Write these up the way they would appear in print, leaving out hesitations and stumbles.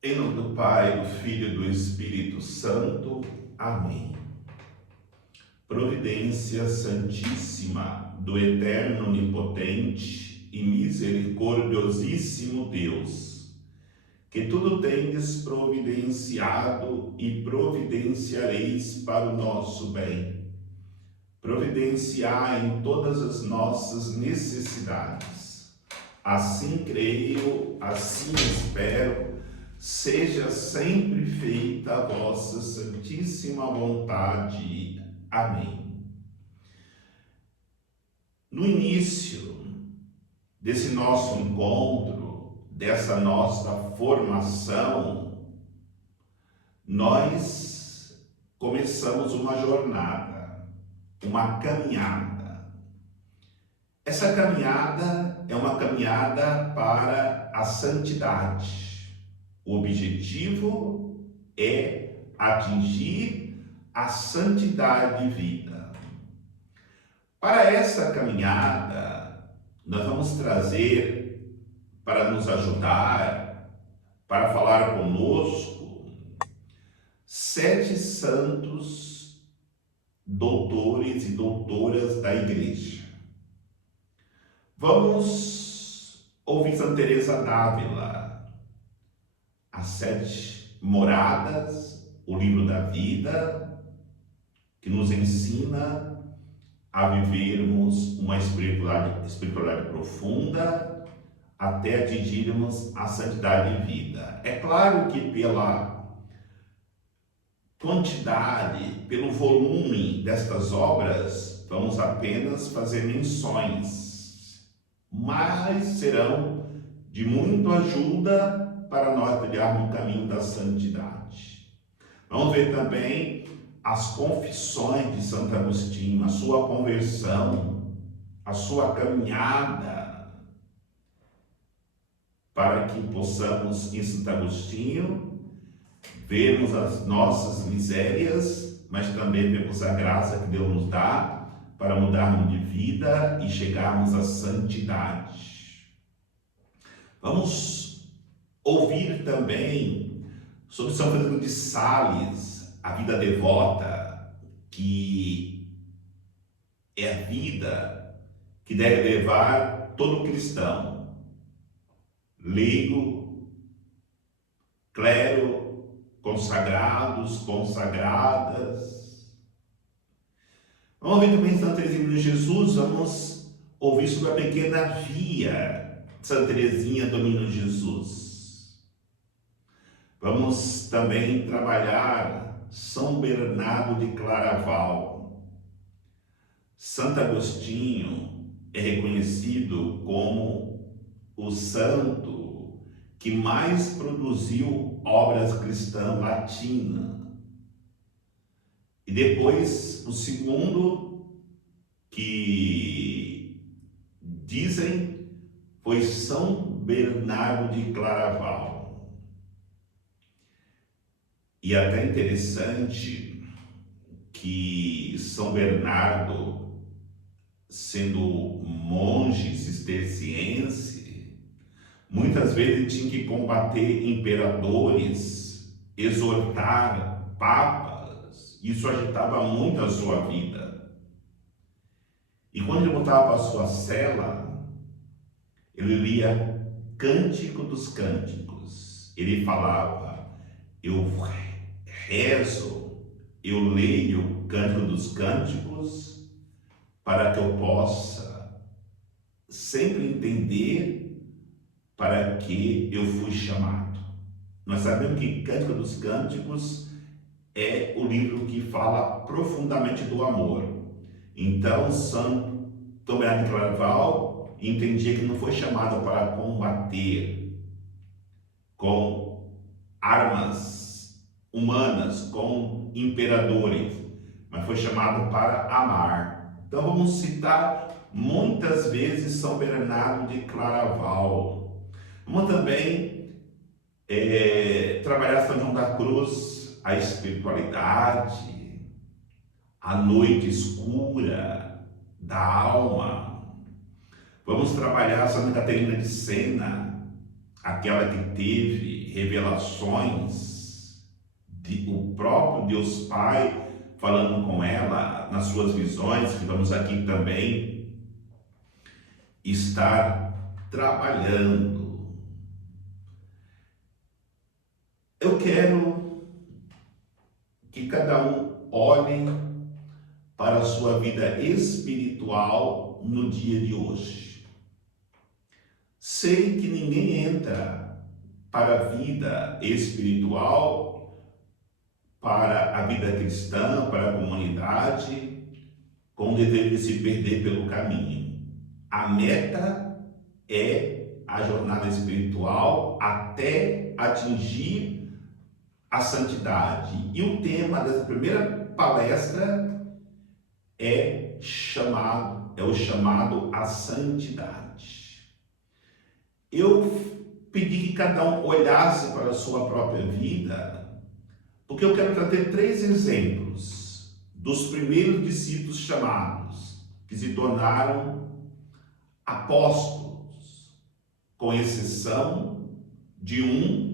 Em nome do Pai, do Filho e do Espírito Santo. Amém. Providência Santíssima do Eterno, Onipotente e Misericordiosíssimo Deus, que tudo tendes providenciado e providenciareis para o nosso bem. Providenciai em todas as nossas necessidades. Assim creio, assim espero. Seja sempre feita a vossa santíssima vontade. Amém. No início desse nosso encontro, dessa nossa formação, nós começamos uma jornada, uma caminhada. Essa caminhada é uma caminhada para a santidade. O objetivo é atingir a santidade de vida. Para essa caminhada, nós vamos trazer para nos ajudar, para falar conosco, 7 santos doutores e doutoras da Igreja. Vamos ouvir Santa Teresa d'Ávila, As 7 Moradas, o livro da vida, que nos ensina a vivermos uma espiritualidade profunda até atingirmos a santidade de vida. É claro que pela quantidade, pelo volume destas obras, vamos apenas fazer menções, mas serão de muita ajuda para nós trilharmos o caminho da santidade. Vamos ver também as confissões de Santo Agostinho, a sua conversão, a sua caminhada, para que possamos, em Santo Agostinho, vermos as nossas misérias, mas também vermos a graça que Deus nos dá para mudarmos de vida e chegarmos à santidade. Vamos ouvir também sobre São Francisco de Sales, a vida devota, que é a vida que deve levar todo cristão, leigo, clero, consagrados, consagradas. Vamos ouvir também Santa Teresinha de Jesus, vamos ouvir sobre a pequena via de Santa Teresinha do Menino Jesus. Vamos também trabalhar São Bernardo de Claraval. Santo Agostinho é reconhecido como o santo que mais produziu obras cristãs latinas. E depois, o segundo que dizem foi São Bernardo de Claraval. E é até interessante que São Bernardo, sendo monge cisterciense, muitas vezes tinha que combater imperadores, exortar papas. Isso agitava muito a sua vida. E quando ele voltava para a sua cela, ele lia Cântico dos Cânticos. Ele falava: eu rezo, eu leio o Cântico dos Cânticos para que eu possa sempre entender para que eu fui chamado. Nós sabemos que Cântico dos Cânticos é o livro que fala profundamente do amor. Então, São Bernardo de Claraval entendia que não foi chamado para combater com armas humanas, com imperadores, mas foi chamado para amar. Então vamos citar muitas vezes São Bernardo de Claraval. Vamos também trabalhar São João da Cruz, a espiritualidade, a noite escura da alma. Vamos trabalhar Santa Catarina de Sena, aquela que teve revelações de o próprio Deus Pai falando com ela nas suas visões, que vamos aqui também estar trabalhando. Eu quero que cada um olhe para a sua vida espiritual no dia de hoje. Sei que ninguém entra para a vida espiritual, para a vida cristã, para a comunidade, com o desejo de se perder pelo caminho. A meta é a jornada espiritual até atingir a santidade. E o tema dessa primeira palestra é o chamado à santidade. Eu pedi que cada um olhasse para a sua própria vida, porque eu quero trazer 3 exemplos dos primeiros discípulos chamados, que se tornaram apóstolos, com exceção de um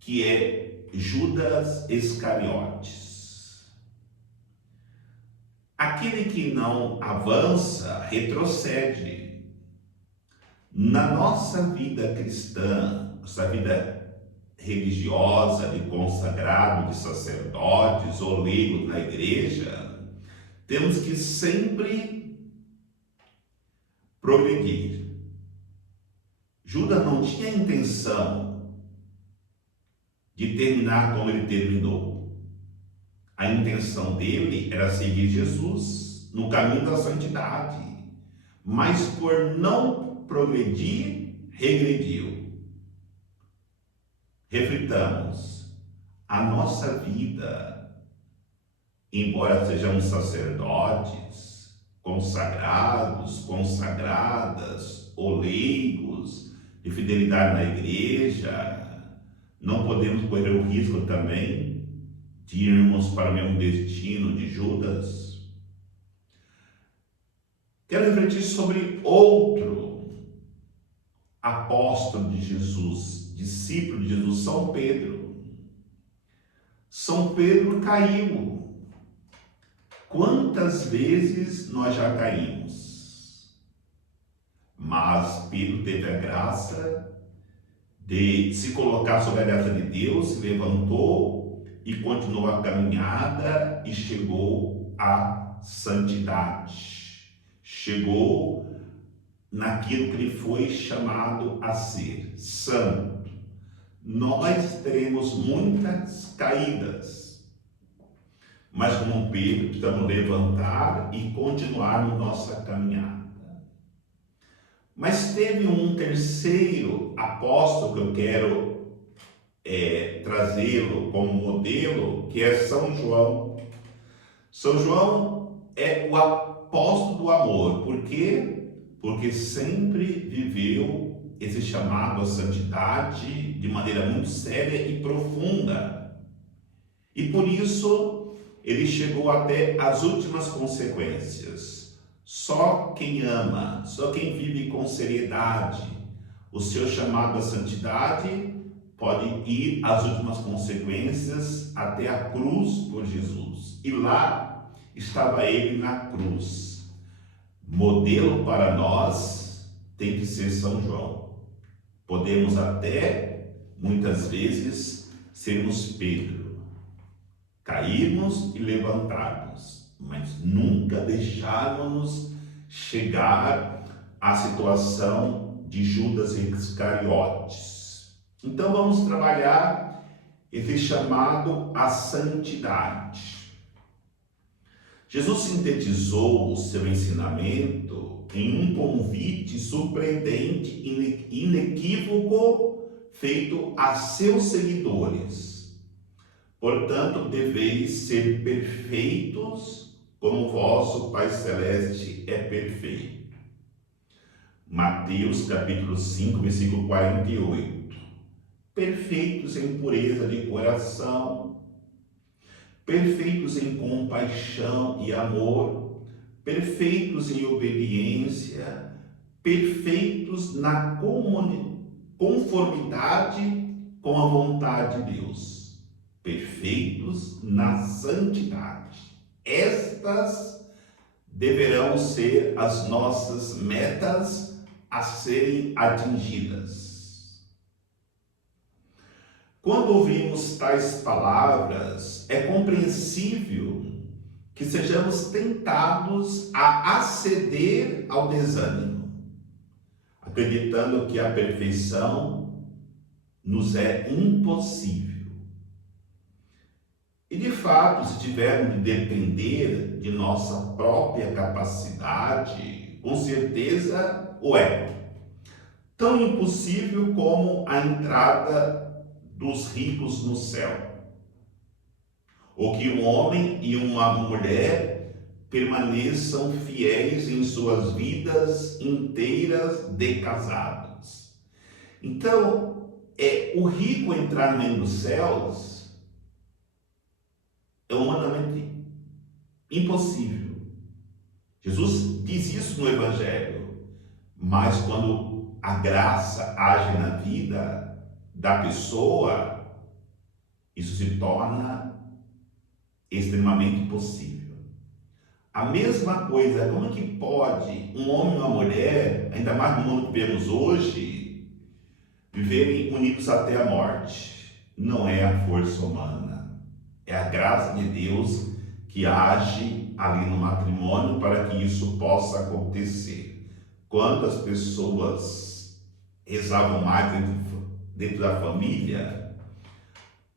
que é Judas Iscariotes. Aquele que não avança, retrocede. Na nossa vida cristã, nossa vida religiosa, de consagrado, de sacerdotes ou leigos na igreja, temos que sempre progredir. Judas não tinha intenção de terminar como ele terminou. A intenção dele era seguir Jesus no caminho da santidade, mas por não progredir, regrediu. Reflitamos, a nossa vida, embora sejamos sacerdotes, consagrados, consagradas, ou leigos, de fidelidade na igreja, não podemos correr o risco também de irmos para o mesmo destino de Judas. Quero refletir sobre outro apóstolo de Jesus, discípulo de Jesus, São Pedro. São Pedro caiu. Quantas vezes nós já caímos? Mas Pedro teve a graça de se colocar sob a graça de Deus, se levantou e continuou a caminhada e chegou à santidade. Chegou naquilo que ele foi chamado a ser, santo. Nós teremos muitas caídas, mas como Pedro, precisamos levantar e continuar nossa caminhada. Mas teve um terceiro apóstolo que eu quero trazê-lo como modelo, que é São João. São João é o apóstolo do amor. Por quê? Porque sempre viveu esse chamado à santidade de maneira muito séria e profunda. E por isso ele chegou até as últimas consequências. Só quem ama, só quem vive com seriedade o seu chamado à santidade pode ir às últimas consequências até a cruz por Jesus. E lá estava ele na cruz. Modelo para nós tem que ser São João. Podemos até, muitas vezes, sermos Pedro, cairmos e levantarmos, mas nunca deixarmos chegar à situação de Judas Iscariotes. Então vamos trabalhar esse chamado à santidade. Jesus sintetizou o seu ensinamento em um convite surpreendente e inequívoco feito a seus seguidores. Portanto, deveis ser perfeitos como vosso Pai Celeste é perfeito. Mateus capítulo 5, versículo 48. Perfeitos em pureza de coração, perfeitos em compaixão e amor, perfeitos em obediência, perfeitos na conformidade com a vontade de Deus, perfeitos na santidade. Estas deverão ser as nossas metas a serem atingidas. Quando ouvimos tais palavras, é compreensível que sejamos tentados a aceder ao desânimo, acreditando que a perfeição nos é impossível. E de fato, se tivermos de depender de nossa própria capacidade, com certeza o é. Tão impossível como a entrada dos ricos no céu, ou que um homem e uma mulher permaneçam fiéis em suas vidas inteiras de casados. Então, o rico entrar no reino dos céus é humanamente impossível. Jesus diz isso no Evangelho, mas quando a graça age na vida da pessoa, isso se torna extremamente possível. A mesma coisa, como é que pode um homem e uma mulher, ainda mais no mundo que vemos hoje, viverem unidos até a morte? Não é a força humana, é a graça de Deus que age ali no matrimônio para que isso possa acontecer. Quantas pessoas rezavam mais dentro da família,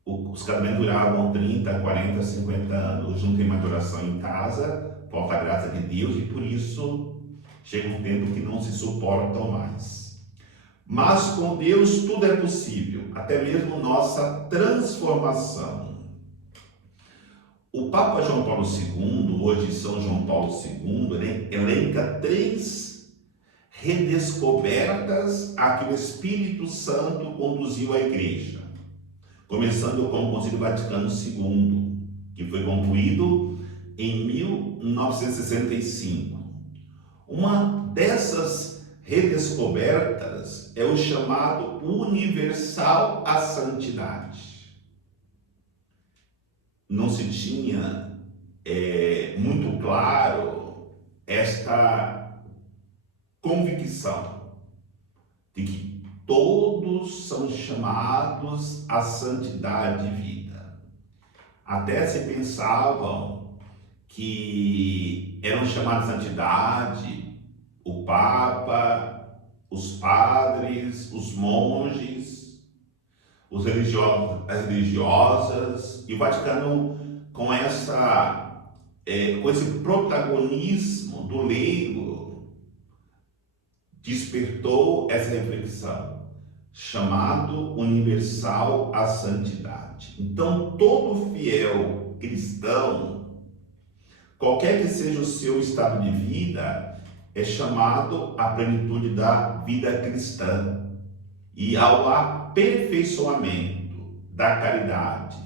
os casamentos duravam 30, 40, 50 anos. Hoje não tem mais duração em casa, falta a graça de Deus e por isso chega um tempo que não se suportam mais. Mas com Deus tudo é possível, até mesmo nossa transformação. O Papa João Paulo II, hoje São João Paulo II, elenca 3 redescobertas a que o Espírito Santo conduziu a Igreja. Começando com o Concílio Vaticano II, que foi concluído em 1965. Uma dessas redescobertas é o chamado universal à santidade. Não se tinha muito claro esta convicção de que todos são chamados à santidade de vida. Até se pensavam que eram chamados à santidade o Papa, os padres, os monges, os religiosos, as religiosas, e o Vaticano com esse protagonismo do leigo despertou essa reflexão, chamado universal à santidade. Então, todo fiel cristão, qualquer que seja o seu estado de vida, é chamado à plenitude da vida cristã e ao aperfeiçoamento da caridade.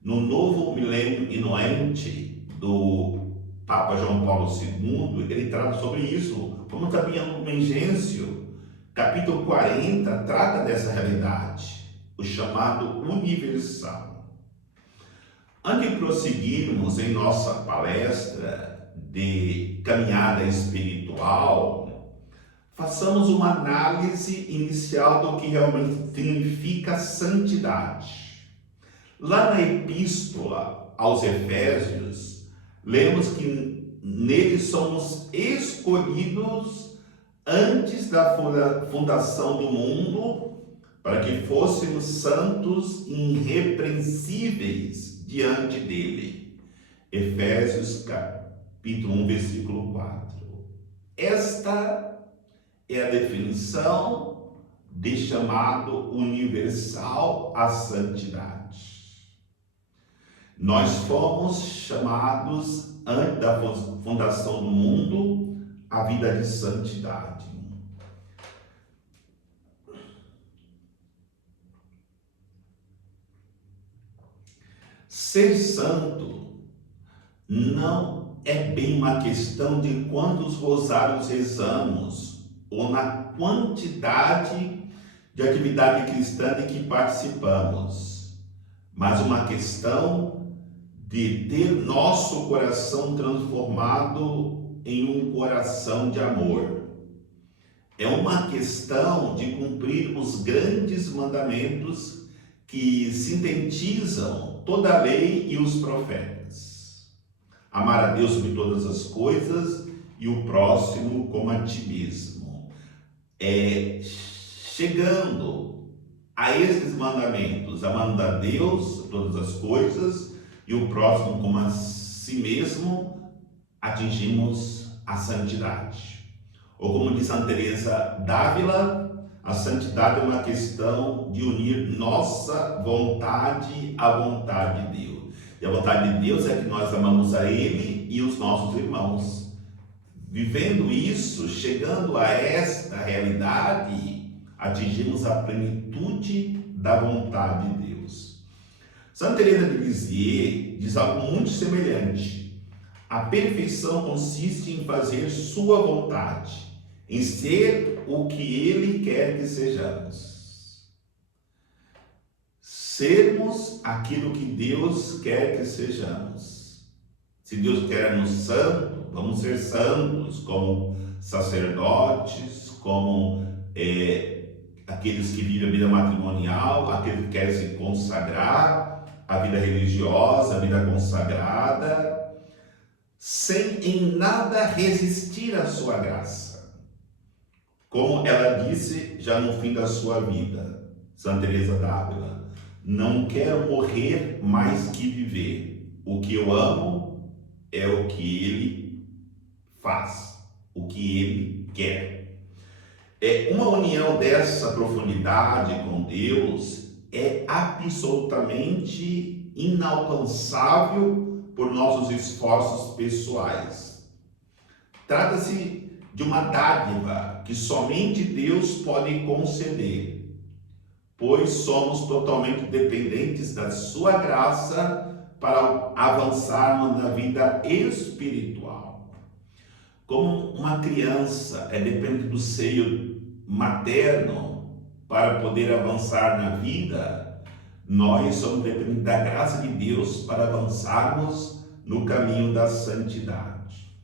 No novo milênio inuente do Papa João Paulo II, ele trata sobre isso, como também no Mengêncio, capítulo 40, trata dessa realidade, o chamado universal. Antes de prosseguirmos em nossa palestra de caminhada espiritual, façamos uma análise inicial do que realmente significa santidade. Lá na Epístola aos Efésios, lemos que nele somos escolhidos antes da fundação do mundo, para que fôssemos santos e irrepreensíveis diante dele. Efésios capítulo 1, versículo 4. Esta é a definição de chamado universal à santidade. Nós fomos chamados, antes da fundação do mundo, à vida de santidade. Ser santo não é bem uma questão de quantos rosários rezamos ou na quantidade de atividade cristã de que participamos, mas uma questão de ter nosso coração transformado em um coração de amor. É uma questão de cumprir os grandes mandamentos que sintetizam toda a lei e os profetas. Amar a Deus sobre todas as coisas e o próximo como a ti mesmo. Chegando a esses mandamentos, amando a Deus sobre todas as coisas e o próximo como a si mesmo, atingimos a santidade. Ou como diz Santa Teresa d'Ávila, a santidade é uma questão de unir nossa vontade à vontade de Deus. E a vontade de Deus é que nós amamos a Ele e os nossos irmãos. Vivendo isso, chegando a esta realidade, atingimos a plenitude da vontade de Deus. Santa Teresa de Lisieux diz algo muito semelhante. A perfeição consiste em fazer sua vontade, em ser o que Ele quer que sejamos. Sermos aquilo que Deus quer que sejamos. Se Deus quer-nos santo, vamos ser santos, como sacerdotes, como aqueles que vivem a vida matrimonial, aqueles que querem se consagrar, a vida religiosa, a vida consagrada, sem em nada resistir à sua graça. Como ela disse já no fim da sua vida, Santa Teresa d'Ávila, não quero morrer mais que viver. O que eu amo é o que Ele faz, o que Ele quer. Uma união dessa profundidade com Deus é absolutamente inalcançável por nossos esforços pessoais. Trata-se de uma dádiva que somente Deus pode conceder, pois somos totalmente dependentes da sua graça para avançarmos na vida espiritual. Como uma criança depende do seio materno para poder avançar na vida, nós somos dependentes da graça de Deus para avançarmos no caminho da santidade.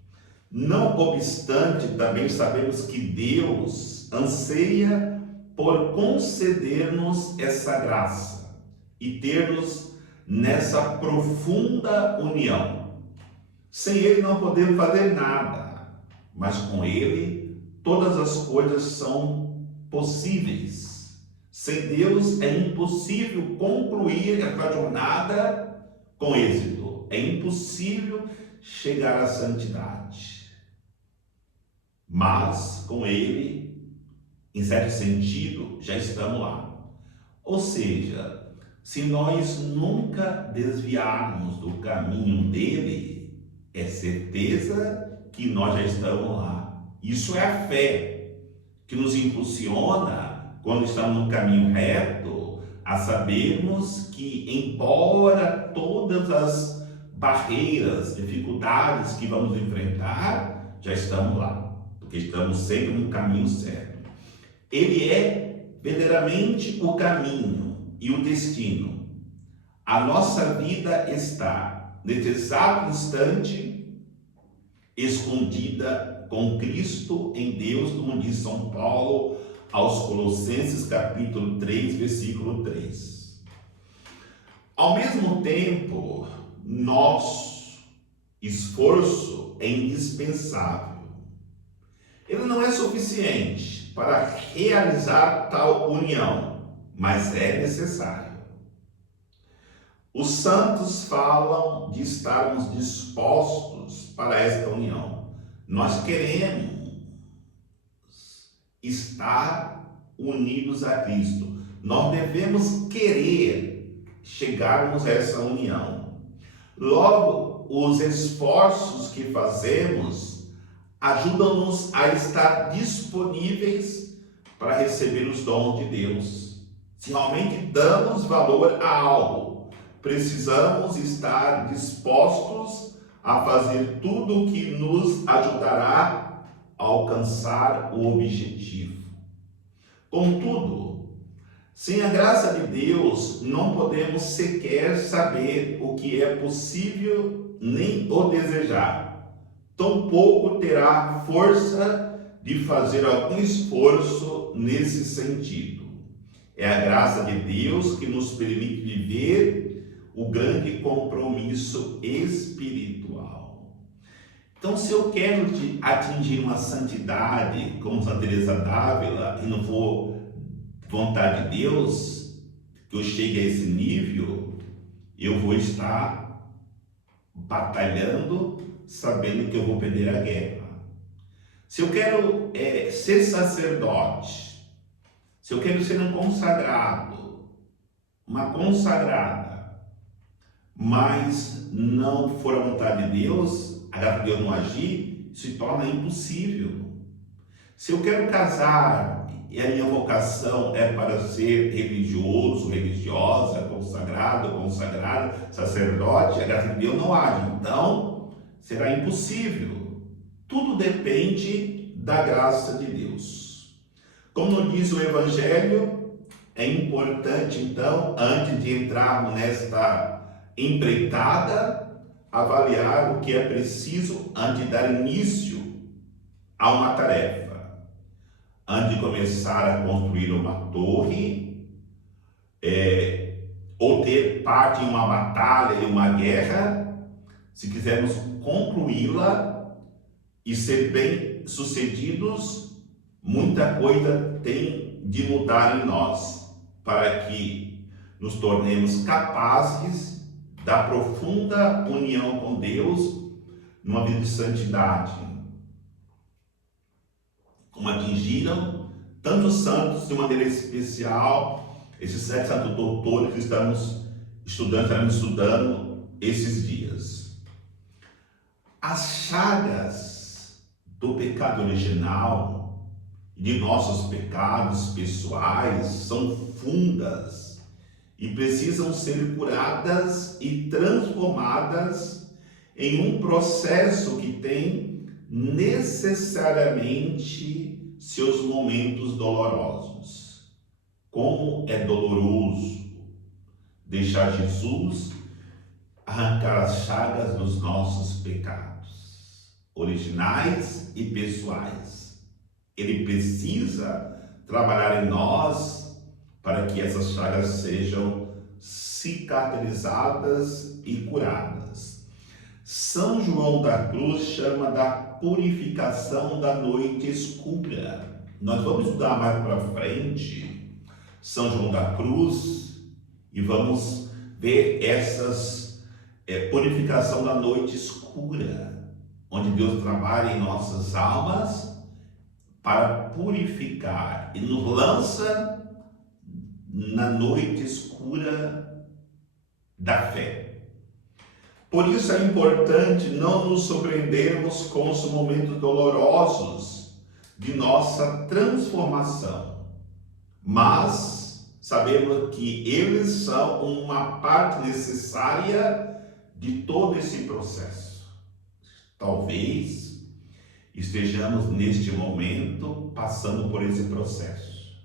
Não obstante, também sabemos que Deus anseia por conceder-nos essa graça e ter-nos nessa profunda união. Sem Ele não podemos fazer nada, mas com Ele todas as coisas são possíveis. Sem Deus é impossível concluir essa jornada com êxito. É impossível chegar à santidade. Mas com Ele, em certo sentido, já estamos lá. Ou seja, se nós nunca desviarmos do caminho dele, é certeza que nós já estamos lá. Isso é a fé que nos impulsiona, quando estamos no caminho reto, a sabermos que, embora todas as barreiras, dificuldades que vamos enfrentar, já estamos lá, porque estamos sempre no caminho certo. Ele é verdadeiramente o caminho e o destino. A nossa vida está, nesse exato instante, escondida com Cristo em Deus, como diz São Paulo aos Colossenses, capítulo 3, versículo 3. Ao mesmo tempo, nosso esforço é indispensável. Ele não é suficiente para realizar tal união, mas é necessário. Os santos falam de estarmos dispostos para esta união. Nós queremos estar unidos a Cristo. Nós devemos querer chegarmos a essa união. Logo, os esforços que fazemos ajudam-nos a estar disponíveis para receber os dons de Deus. Se realmente damos valor a algo, precisamos estar dispostos a fazer tudo o que nos ajudará a alcançar o objetivo. Contudo, sem a graça de Deus, não podemos sequer saber o que é possível nem o desejar. Tampouco terá força de fazer algum esforço nesse sentido. É a graça de Deus que nos permite viver o grande compromisso espiritual. Então, se eu quero atingir uma santidade como Santa Teresa d'Ávila e não for vontade de Deus que eu chegue a esse nível, eu vou estar batalhando sabendo que eu vou perder a guerra. Se eu quero ser sacerdote, se eu quero ser um consagrado, uma consagrada, mas não for a vontade de Deus, a graça de Deus não agir, se torna impossível. Se eu quero casar e a minha vocação é para ser religioso, religiosa, consagrado, consagrada, sacerdote, a graça de Deus não age. Então, será impossível. Tudo depende da graça de Deus. Como diz o Evangelho, é importante, então, antes de entrarmos nesta empreitada, avaliar o que é preciso antes de dar início a uma tarefa. Antes de começar a construir uma torre, ou ter parte em uma batalha e uma guerra, se quisermos concluí-la e ser bem sucedidos, muita coisa tem de mudar em nós, para que nos tornemos capazes da profunda união com Deus numa vida de santidade, como atingiram tantos santos de maneira especial, esses 7 santos doutores que estaremos estudando esses dias. As chagas do pecado original e de nossos pecados pessoais são fundas e precisam ser curadas e transformadas em um processo que tem necessariamente seus momentos dolorosos. Como é doloroso deixar Jesus arrancar as chagas dos nossos pecados, originais e pessoais. Ele precisa trabalhar em nós para que essas chagas sejam cicatrizadas e curadas. São João da Cruz chama da purificação da noite escura. Nós vamos estudar mais para frente São João da Cruz e vamos ver essas purificação da noite escura, onde Deus trabalha em nossas almas para purificar e nos lança na noite escura da fé. Por isso é importante não nos surpreendermos com os momentos dolorosos de nossa transformação, mas sabemos que eles são uma parte necessária de todo esse processo. Talvez estejamos neste momento passando por esse processo,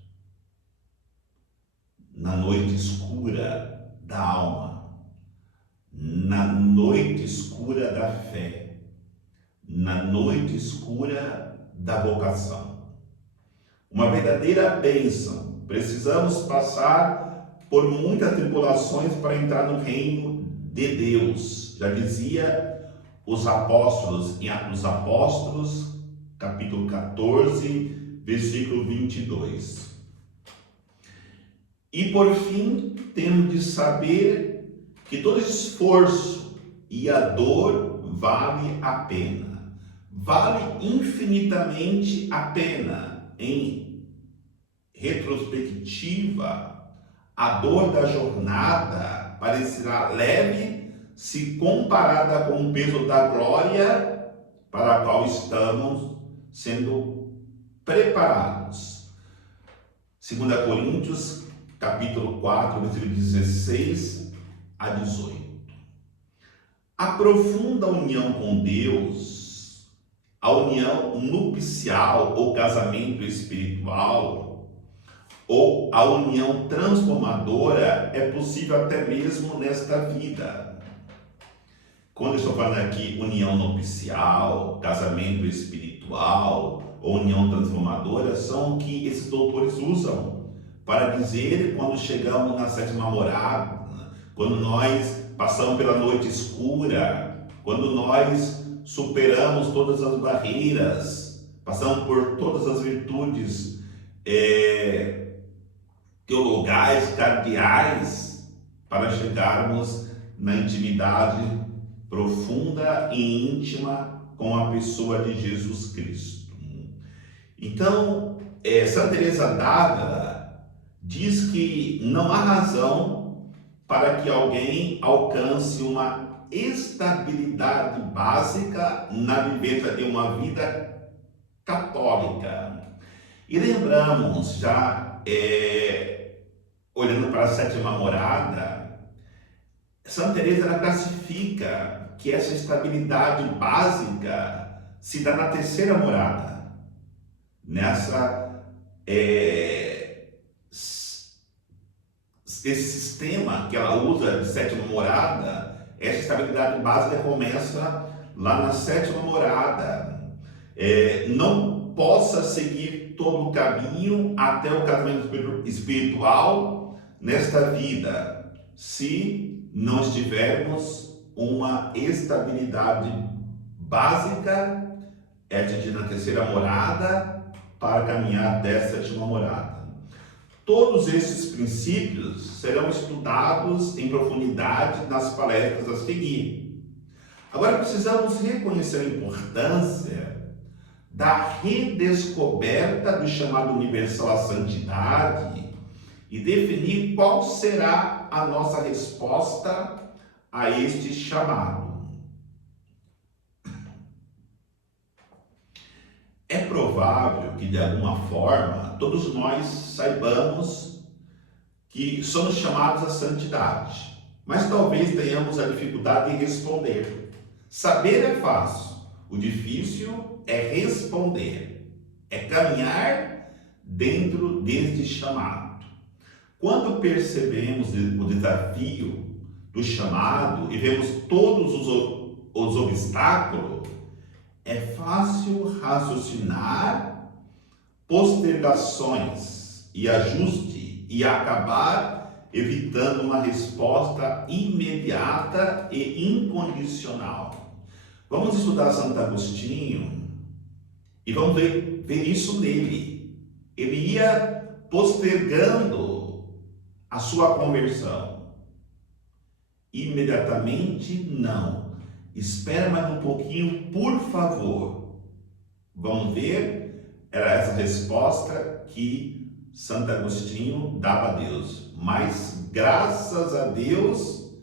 na noite escura da alma, na noite escura da fé, na noite escura da vocação. Uma verdadeira bênção. Precisamos passar por muitas tribulações para entrar no reino de Deus. Já dizia os apóstolos em Atos dos Apóstolos, capítulo 14, versículo 22. E por fim, temos de saber que todo esforço e a dor vale a pena. Vale infinitamente a pena. Em retrospectiva, a dor da jornada parecerá leve se comparada com o peso da glória para a qual estamos sendo preparados. 2 Coríntios, capítulo 4, versículo 16 a 18. A profunda união com Deus, a união nupcial ou casamento espiritual, ou a união transformadora é possível até mesmo nesta vida. Quando eu estou falando aqui união nupcial, casamento espiritual ou união transformadora, são o que esses doutores usam para dizer quando chegamos na sétima morada, quando nós passamos pela noite escura, quando nós superamos todas as barreiras, passamos por todas as virtudes teologais, cardeais, para chegarmos na intimidade profunda e íntima com a pessoa de Jesus Cristo. Então, Santa Teresa d'Ávila diz que não há razão para que alguém alcance uma estabilidade básica na vivência de uma vida católica. E lembramos, já olhando para a sétima morada, Santa Teresa ela classifica que essa estabilidade básica se dá na terceira morada, esse sistema que ela usa de sétima morada. Essa estabilidade básica começa lá na sétima morada. Não possa seguir todo o caminho até o casamento espiritual nesta vida, se não estivermos uma estabilidade básica, atingida na terceira morada, para caminhar até a sétima morada. Todos esses princípios serão estudados em profundidade nas palestras a seguir. Agora precisamos reconhecer a importância da redescoberta do chamado universal à santidade e definir qual será a nossa resposta a este chamado. É provável que, de alguma forma, todos nós saibamos que somos chamados à santidade, mas talvez tenhamos a dificuldade de responder. Saber é fácil, o difícil é responder, é caminhar dentro deste chamado. Quando percebemos o desafio do chamado e vemos todos os obstáculos, é fácil raciocinar postergações e ajuste e acabar evitando uma resposta imediata e incondicional. Vamos estudar Santo Agostinho e vamos ver isso nele. Ele ia postergando a sua conversão. Imediatamente não. Espera mais um pouquinho, por favor. Vamos ver? Era essa resposta que Santo Agostinho dava a Deus. Mas, graças a Deus,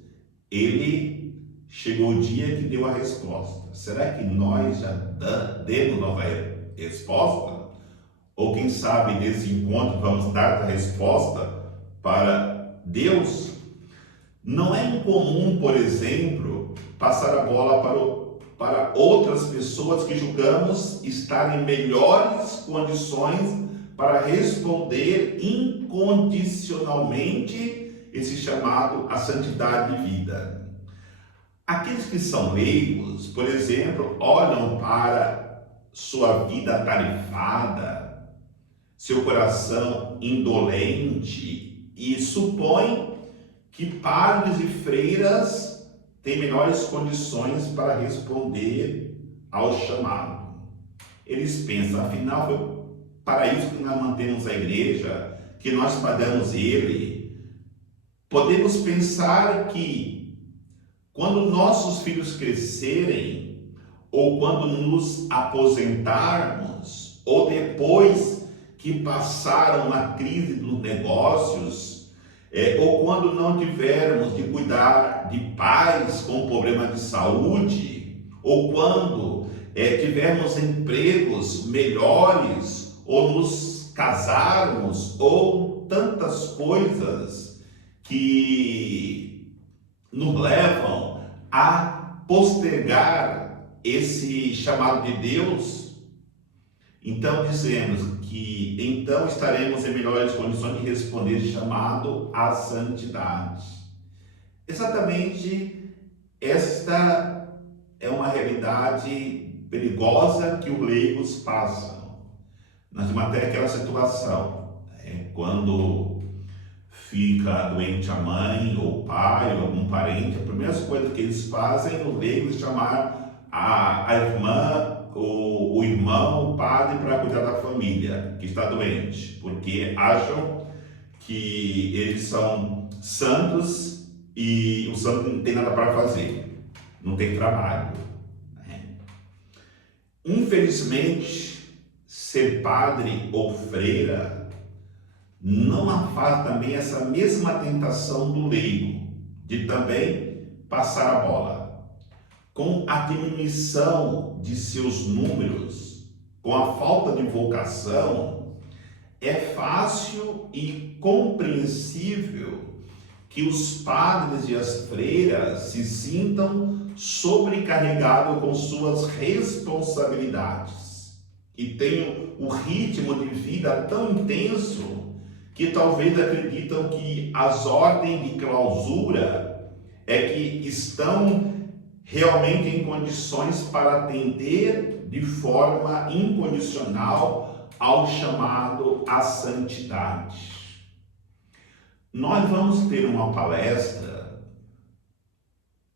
ele chegou o dia que deu a resposta. Será que nós já demos nova resposta? Ou quem sabe nesse encontro vamos dar a resposta para Deus? Não é incomum, por exemplo, passar a bola para outras pessoas que julgamos estar em melhores condições para responder incondicionalmente esse chamado à santidade de vida. Aqueles que são leigos, por exemplo, olham para sua vida atarefada, seu coração indolente e supõem que padres e freiras têm melhores condições para responder ao chamado. Eles pensam, afinal, foi para isso que nós mantemos a igreja, que nós pagamos ele. Podemos pensar que quando nossos filhos crescerem, ou quando nos aposentarmos, ou depois que passaram a crise dos negócios, ou quando não tivermos de cuidar de pais com problema de saúde, ou quando tivermos empregos melhores, ou nos casarmos, ou tantas coisas que nos levam a postergar esse chamado de Deus, então dizemos que então estaremos em melhores condições de responder esse chamado à santidade. Exatamente esta é uma realidade perigosa que os leigos passam. Nós temos até aquela situação, quando fica doente a mãe ou o pai ou algum parente, a primeira coisa que eles fazem no leigo é chamar a irmã, o irmão, o padre para cuidar da família que está doente, porque acham que eles são santos e o santo não tem nada para fazer, não tem trabalho. Infelizmente, ser padre ou freira não afasta também essa mesma tentação do leigo, de também passar a bola. Com a diminuição de seus números, com a falta de vocação, é fácil e compreensível que os padres e as freiras se sintam sobrecarregados com suas responsabilidades e tenham um ritmo de vida tão intenso que talvez acreditam que as ordens de clausura é que estão realmente em condições para atender de forma incondicional ao chamado à santidade. Nós vamos ter uma palestra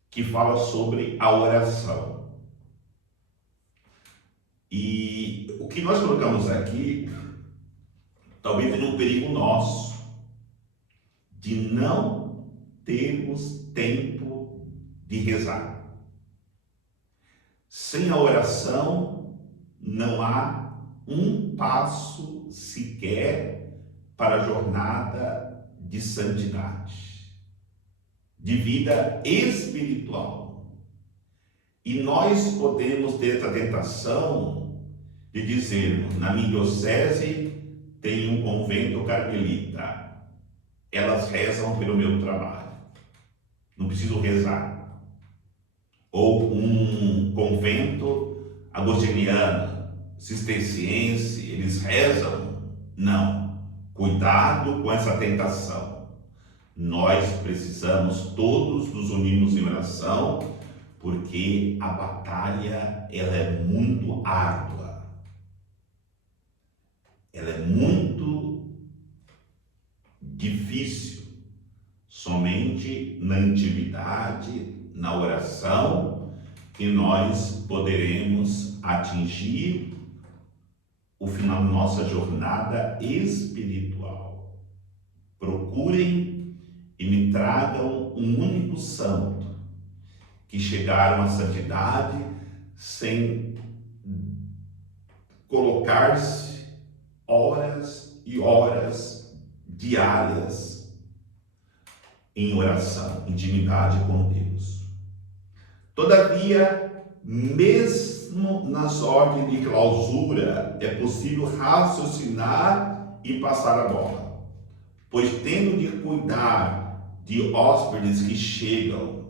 que fala sobre a oração. E o que nós colocamos aqui talvez tenha um perigo nosso de não termos tempo de rezar. Sem a oração não há um passo sequer para a jornada de santidade, de vida espiritual. E nós podemos ter essa tentação de dizermos, na minha diocese tem um convento carmelita, elas rezam pelo meu trabalho, não preciso rezar. Ou um convento agostiniano, cisterciense, eles rezam? Não. Cuidado com essa tentação. Nós precisamos todos nos unirmos em oração, porque a batalha ela é muito árdua. Ela é muito difícil. Somente na intimidade, na oração, que nós poderemos atingir o final da nossa jornada espiritual. Procurem e me tragam um único santo que chegaram à santidade sem colocar-se horas e horas diárias em oração, intimidade com Deus. Todavia, mesmo nas ordens de clausura, é possível raciocinar e passar a bola, pois tendo de cuidar de hóspedes que chegam,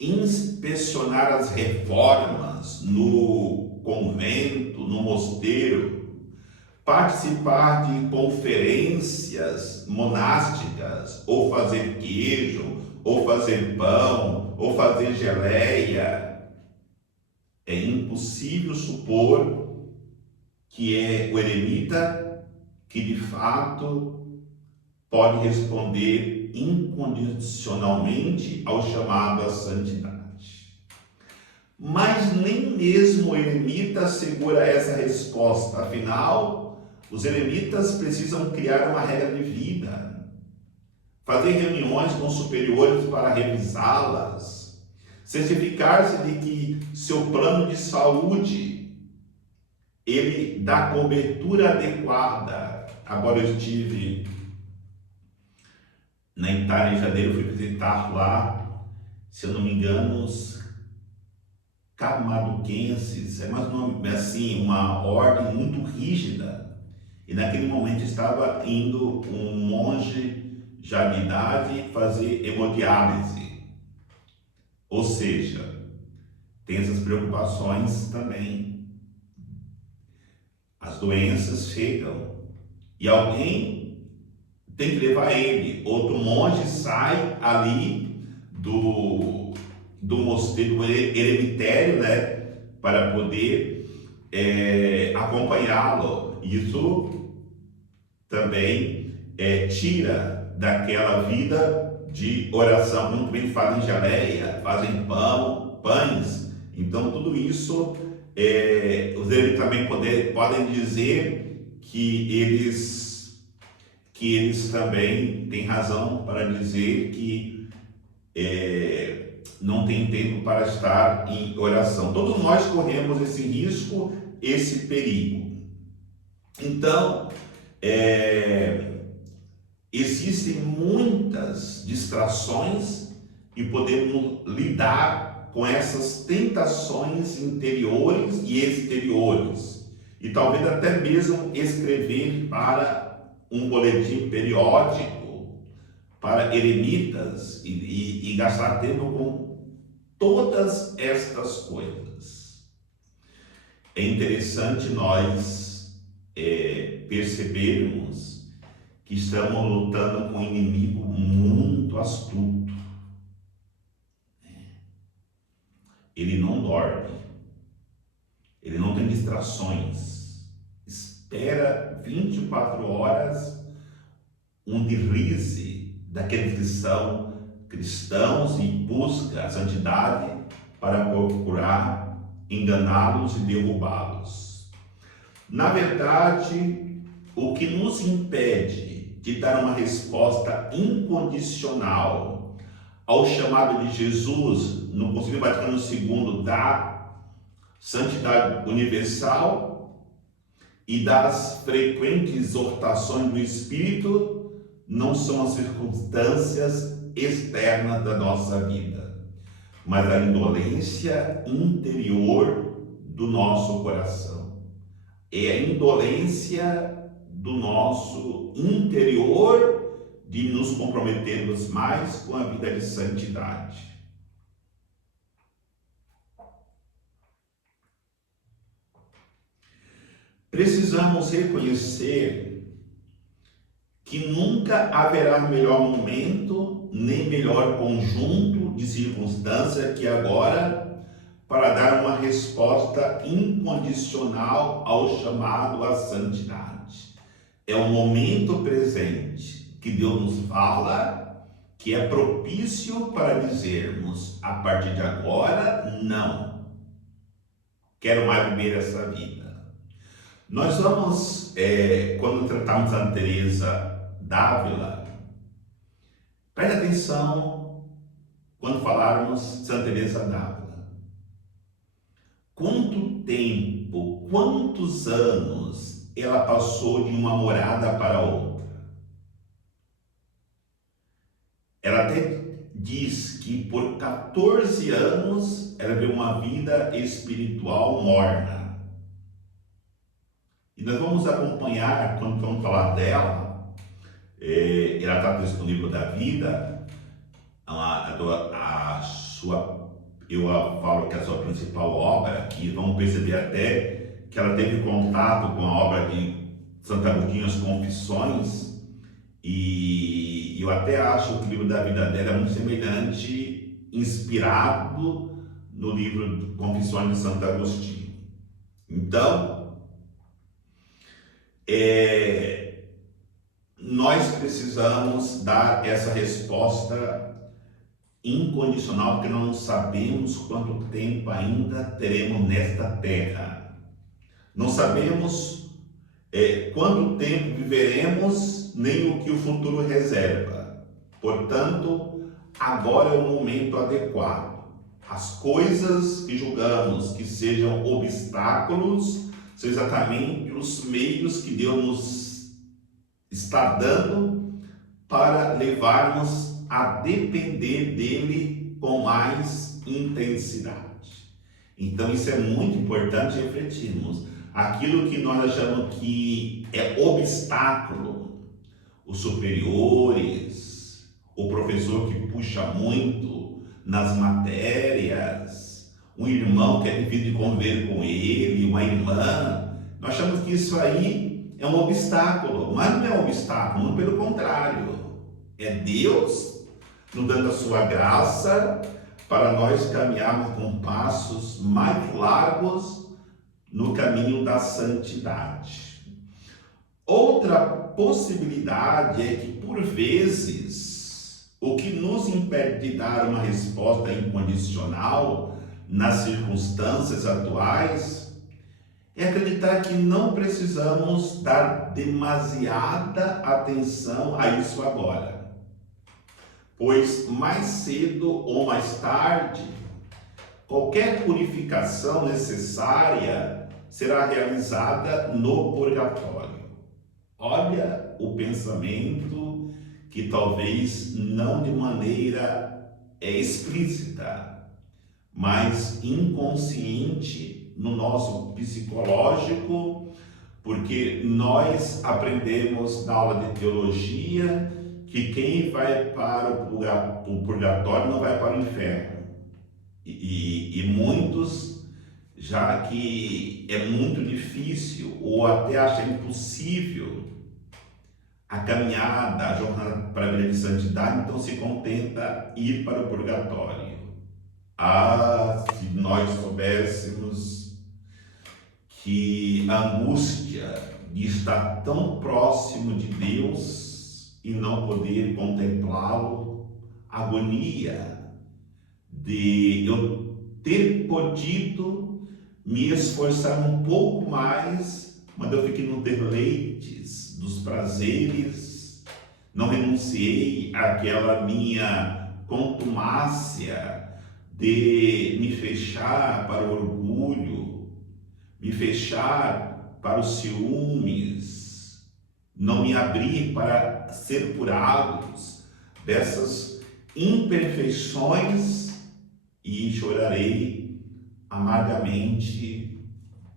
inspecionar as reformas no convento, no mosteiro, participar de conferências monásticas, ou fazer queijo, ou fazer pão, ou fazer geleia, é impossível supor que é o eremita que de fato pode responder incondicionalmente ao chamado à santidade. Mas nem mesmo o eremita assegura essa resposta, afinal, os eremitas precisam criar uma regra de vida, fazer reuniões com superiores para revisá-las, certificar-se de que seu plano de saúde ele dá cobertura adequada. Agora eu estive na Itália em janeiro, fui visitar lá, se eu não me engano, os camaduquenses, é mais um nome assim, uma ordem muito rígida. E naquele momento estava indo um monge já de idade fazer hemodiálise. Ou seja, tem essas preocupações também. As doenças chegam e alguém tem que levar ele. Outro monge sai ali do mosteiro, do eremitério, né, para poder acompanhá-lo. Isso também tira daquela vida de oração. Como também fazem geleia, fazem pães. Então tudo isso, os eremitas também podem dizer que eles também têm razão para dizer que não tem tempo para estar em oração. Todos nós corremos esse risco, esse perigo. Então, existem muitas distrações e podemos lidar com essas tentações interiores e exteriores. E talvez até mesmo escrever para um boletim periódico para eremitas e gastar tempo com todas estas coisas. É interessante nós percebermos que estamos lutando com um inimigo muito astuto. Ele não dorme, ele não tem distrações, espera 24 horas um deslize daqueles que são cristãos e busca a santidade para procurar enganá-los e derrubá-los. Na verdade, o que nos impede de dar uma resposta incondicional ao chamado de Jesus no Concílio Vaticano II da santidade universal e das frequentes exortações do Espírito não são as circunstâncias externas da nossa vida, mas a indolência interior do nosso coração. É a indolência do nosso interior de nos comprometermos mais com a vida de santidade. Precisamos reconhecer que nunca haverá melhor momento, nem melhor conjunto de circunstâncias que agora para dar uma resposta incondicional ao chamado à santidade. É o momento presente que Deus nos fala, que é propício para dizermos, a partir de agora, não quero mais viver essa vida. Nós vamos, quando tratamos Santa Teresa d'Ávila, preste atenção quando falarmos Santa Teresa d'Ávila. Quanto tempo, quantos anos ela passou de uma morada para outra? Ela até diz que por 14 anos ela viveu uma vida espiritual morna. E nós vamos acompanhar, quando vamos falar dela, ela está no livro da vida, eu falo que é a sua principal obra, que vamos perceber até que ela teve contato com a obra de Santo Agostinho, as Confissões, e eu até acho que o livro da vida dela é muito semelhante, inspirado no livro Confissões de Santo Agostinho. Então, nós precisamos dar essa resposta incondicional, porque nós não sabemos quanto tempo ainda teremos nesta terra. Não sabemos quanto tempo viveremos, nem o que o futuro reserva. Portanto, agora é o momento adequado. As coisas que julgamos que sejam obstáculos são exatamente os meios que Deus nos está dando para levarmos a depender dele com mais intensidade. Então isso é muito importante refletirmos. Aquilo que nós achamos que é obstáculo, os superiores, o professor que puxa muito nas matérias, um irmão que é difícil de conviver com ele, uma irmã. Nós achamos que isso aí é um obstáculo, mas não é um obstáculo, muito pelo contrário. É Deus nos dando a sua graça para nós caminharmos com passos mais largos no caminho da santidade. Outra possibilidade é que, por vezes, o que nos impede de dar uma resposta incondicional nas circunstâncias atuais é acreditar que não precisamos dar demasiada atenção a isso agora, pois mais cedo ou mais tarde, qualquer purificação necessária será realizada no purgatório. Olha o pensamento que talvez não de maneira explícita, mas inconsciente no nosso psicológico, porque nós aprendemos na aula de teologia que quem vai para o purgatório não vai para o inferno. E muitos, já que é muito difícil ou até acham impossível a caminhada, a jornada para a vida de santidade, então se contenta ir para o purgatório. Ah, se nós soubéssemos que a angústia de estar tão próximo de Deus e não poder contemplá-lo, a agonia de eu ter podido me esforçar um pouco mais, mas eu fiquei nos deleites dos prazeres, não renunciei àquela minha contumácia de me fechar para o orgulho, me fechar para os ciúmes, não me abrir para ser curados dessas imperfeições, e chorarei amargamente,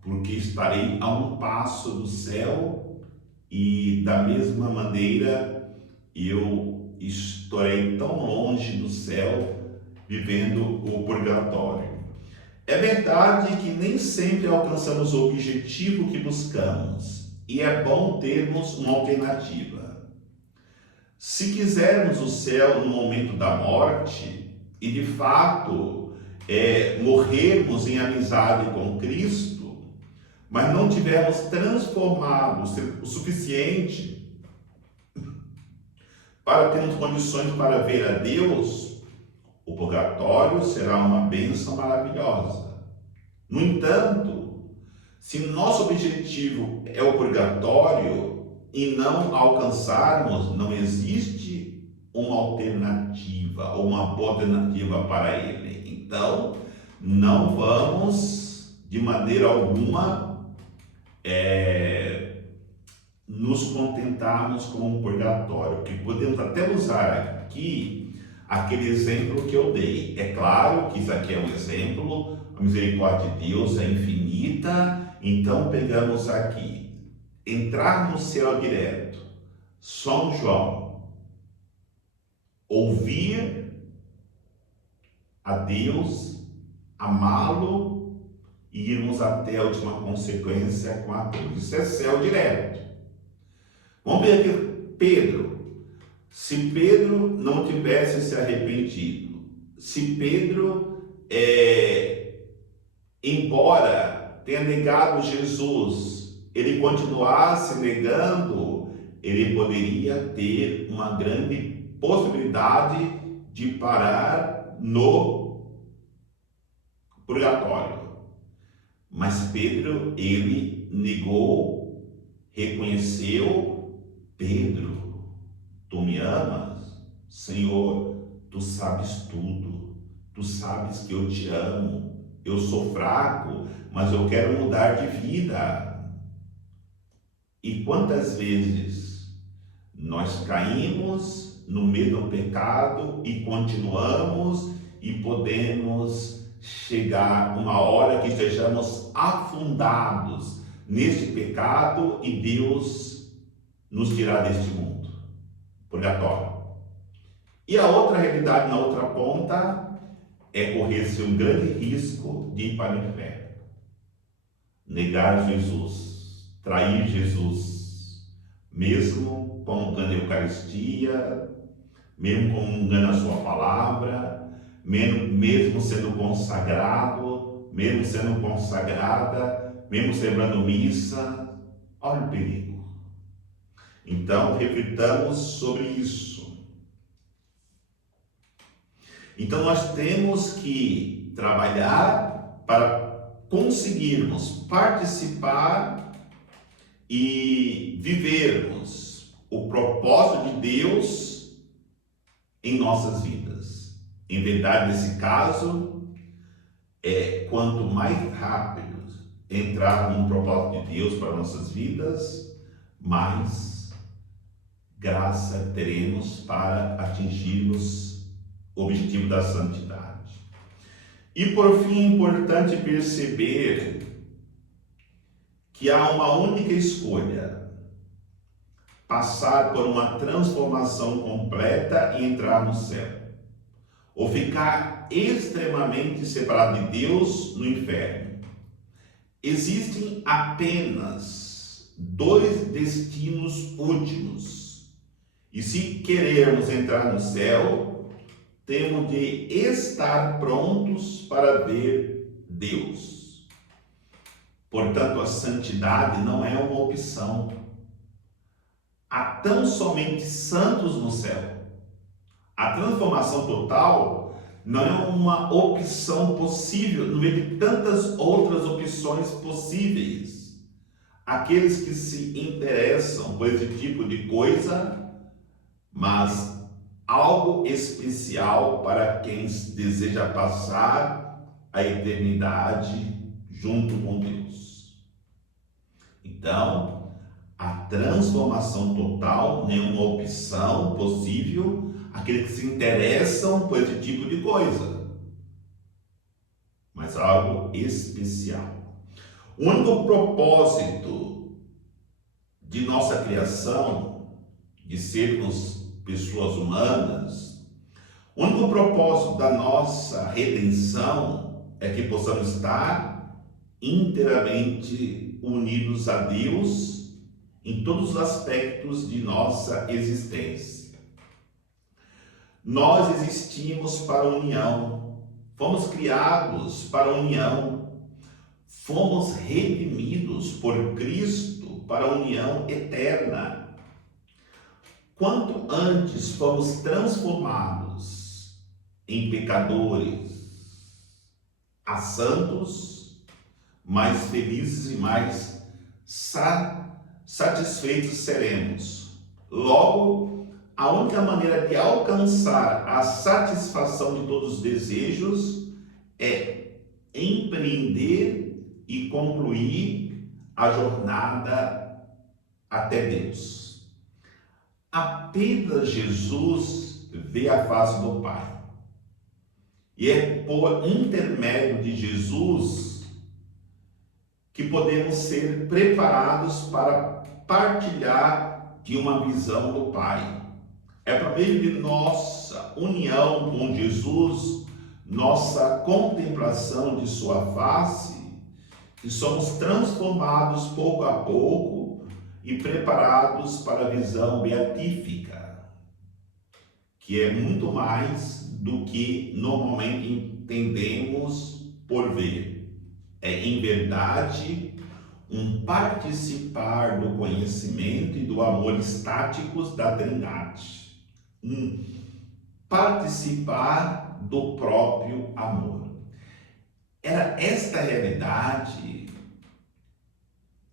porque estarei a um passo do céu e da mesma maneira eu estarei tão longe do céu vivendo o purgatório. É verdade que nem sempre alcançamos o objetivo que buscamos e é bom termos uma alternativa. Se quisermos o céu no momento da morte e de fato morrermos em amizade com Cristo, mas não tivermos transformados o suficiente para termos condições para ver a Deus, o purgatório será uma bênção maravilhosa. No entanto, se nosso objetivo é o purgatório e não alcançarmos, não existe uma alternativa ou uma boa alternativa para ele. Então, não vamos de maneira alguma nos contentarmos com um purgatório, porque podemos até usar aqui aquele exemplo que eu dei. É claro que isso aqui é um exemplo, a misericórdia de Deus é infinita, então pegamos aqui, entrar no céu direto, São João, ouvir a Deus, amá-lo e irmos até a última consequência com a cruz. Isso é céu direto. Vamos ver aqui Pedro. Se Pedro não tivesse se arrependido, se Pedro, embora tenha negado Jesus, ele continuasse negando, ele poderia ter uma grande possibilidade de parar no purgatório. Mas Pedro, ele negou, reconheceu: Pedro, tu me amas? Senhor, tu sabes tudo, tu sabes que eu te amo, eu sou fraco, mas eu quero mudar de vida. E quantas vezes nós caímos no mesmo pecado e continuamos, e podemos chegar uma hora que estejamos afundados neste pecado e Deus nos tirar deste mundo, purgatório. E a outra realidade na outra ponta é correr-se um grande risco de ir para o inferno. Negar Jesus, trair Jesus, mesmo comungando a Eucaristia, mesmo comungando a sua palavra, mesmo sendo consagrado, mesmo sendo consagrada, mesmo celebrando missa. Olha o perigo. Então, reflitamos sobre isso. Então, nós temos que trabalhar para conseguirmos participar e vivermos o propósito de Deus em nossas vidas. Em verdade, nesse caso, quanto mais rápido entrar no propósito de Deus para nossas vidas, mais graça teremos para atingirmos o objetivo da santidade. E por fim, é importante perceber que há uma única escolha: passar por uma transformação completa e entrar no céu, ou ficar extremamente separado de Deus no inferno. Existem apenas dois destinos últimos, e se querermos entrar no céu, temos de estar prontos para ver Deus. Portanto, a santidade não é uma opção. Há tão somente santos no céu. A transformação total não é uma opção possível no meio de tantas outras opções possíveis. Aqueles que se interessam por esse tipo de coisa, mas algo especial para quem deseja passar a eternidade junto com Deus. Então, a transformação total não é uma opção possível àqueles que se interessam por esse tipo de coisa, mas algo especial. O único propósito de nossa criação, de sermos pessoas humanas, o único propósito da nossa redenção é que possamos estar inteiramente unidos a Deus em todos os aspectos de nossa existência. Nós existimos para a união, fomos criados para a união, fomos redimidos por Cristo para a união eterna. Quanto antes fomos transformados em pecadores a santos, mais felizes e mais satisfeitos seremos. Logo, a única maneira de alcançar a satisfação de todos os desejos é empreender e concluir a jornada até Deus. Apenas Jesus vê a face do Pai. E é por intermédio de Jesus que podemos ser preparados para partilhar de uma visão do Pai. É por meio de nossa união com Jesus, nossa contemplação de sua face, que somos transformados pouco a pouco e preparados para a visão beatífica, que é muito mais do que normalmente entendemos por ver. É, em verdade, um participar do conhecimento e do amor estáticos da Trindade. Um participar do próprio amor. Era esta realidade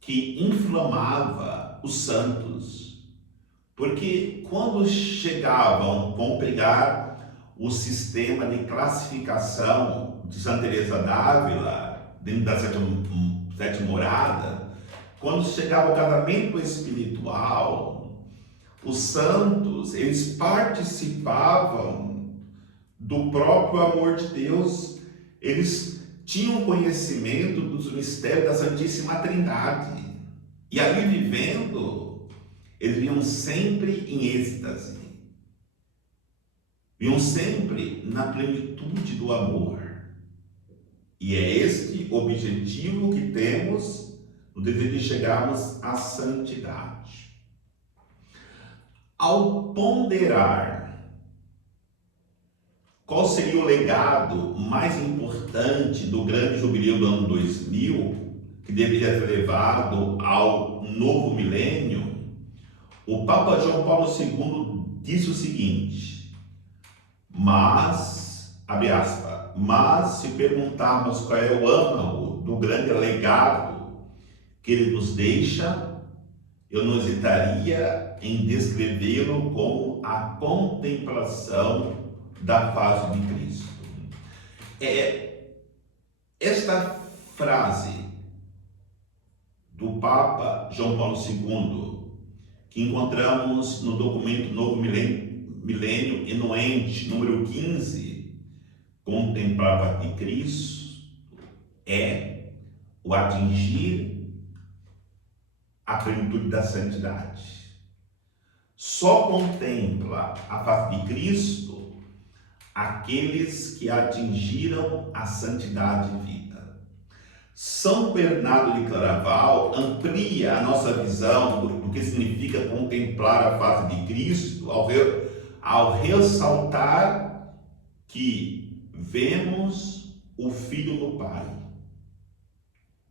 que inflamava os santos, porque quando chegavam, vão pegar o sistema de classificação de Santa Teresa d'Ávila, dentro da sete morada, quando chegava o casamento espiritual, os santos, eles participavam do próprio amor de Deus, eles tinham conhecimento dos mistérios da Santíssima Trindade. E ali vivendo, eles viviam sempre em êxtase. Vivam sempre na plenitude do amor. E é este objetivo que temos no desejo de chegarmos à santidade. Ao ponderar qual seria o legado mais importante do grande jubileu do ano 2000, que deveria ser levado ao novo milênio, o Papa João Paulo II disse o seguinte: abre aspas, mas se perguntarmos qual é o âmago do grande legado que ele nos deixa, eu não hesitaria em descrevê-lo como a contemplação da face de Cristo. Esta frase do Papa João Paulo II, que encontramos no documento Novo Milênio e no ente número 15, contemplar a face de Cristo, é o atingir a plenitude da santidade. Só contempla a face de Cristo aqueles que atingiram a santidade de vida. São Bernardo de Claraval amplia a nossa visão do que significa contemplar a face de Cristo ao ressaltar que vemos o Filho no Pai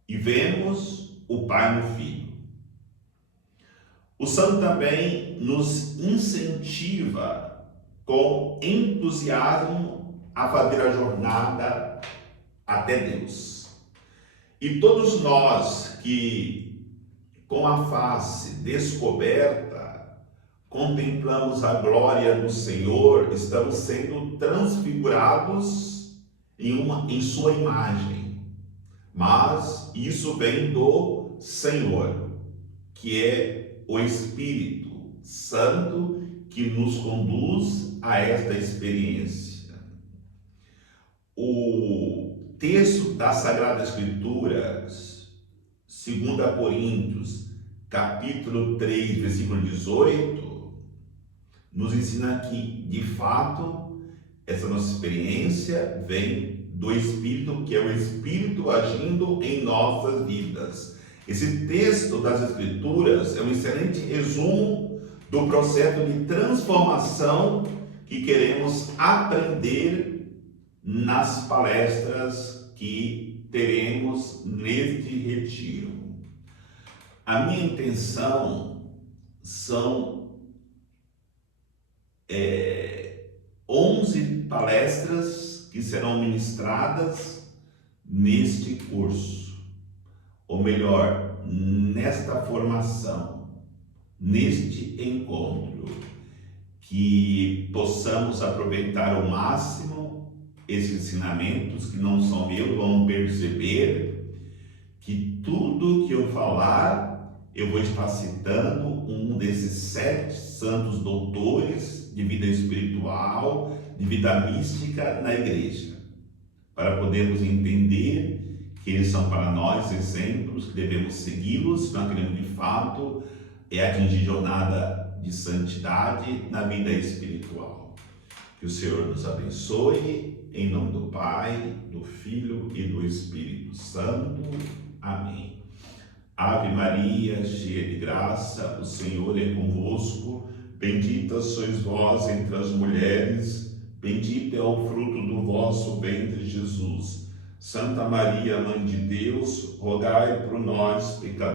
e vemos o Pai no Filho. O santo também nos incentiva com entusiasmo a fazer a jornada até Deus. E todos nós que, com a face descoberta, contemplamos a glória do Senhor, estamos sendo transfigurados em sua imagem. Mas isso vem do Senhor, que é o Espírito Santo que nos conduz a esta experiência. O texto da Sagrada Escritura, 2 Coríntios, capítulo 3, versículo 18, nos ensina que, de fato, essa nossa experiência vem do Espírito, que é o Espírito agindo em nossas vidas. Esse texto das Escrituras é um excelente resumo do processo de transformação que queremos aprender nas palestras que teremos neste retiro. A minha intenção são 11 palestras que serão ministradas neste curso. Ou melhor, nesta formação, neste encontro, que possamos aproveitar ao máximo esses ensinamentos que não são meus, vão perceber que tudo que eu falar, eu vou estar citando um desses 7 santos doutores de vida espiritual, de vida mística na igreja, para podermos entender que eles são para nós exemplos, que devemos segui-los, nós queremos de fato atingir jornada de santidade na vida espiritual. Que o Senhor nos abençoe, em nome do Pai, do Filho e do Espírito Santo. Amém. Ave Maria, cheia de graça, o Senhor é convosco, bendita sois vós entre as mulheres, bendito é o fruto do vosso ventre, Jesus. Santa Maria, Mãe de Deus, rogai por nós, pecadores,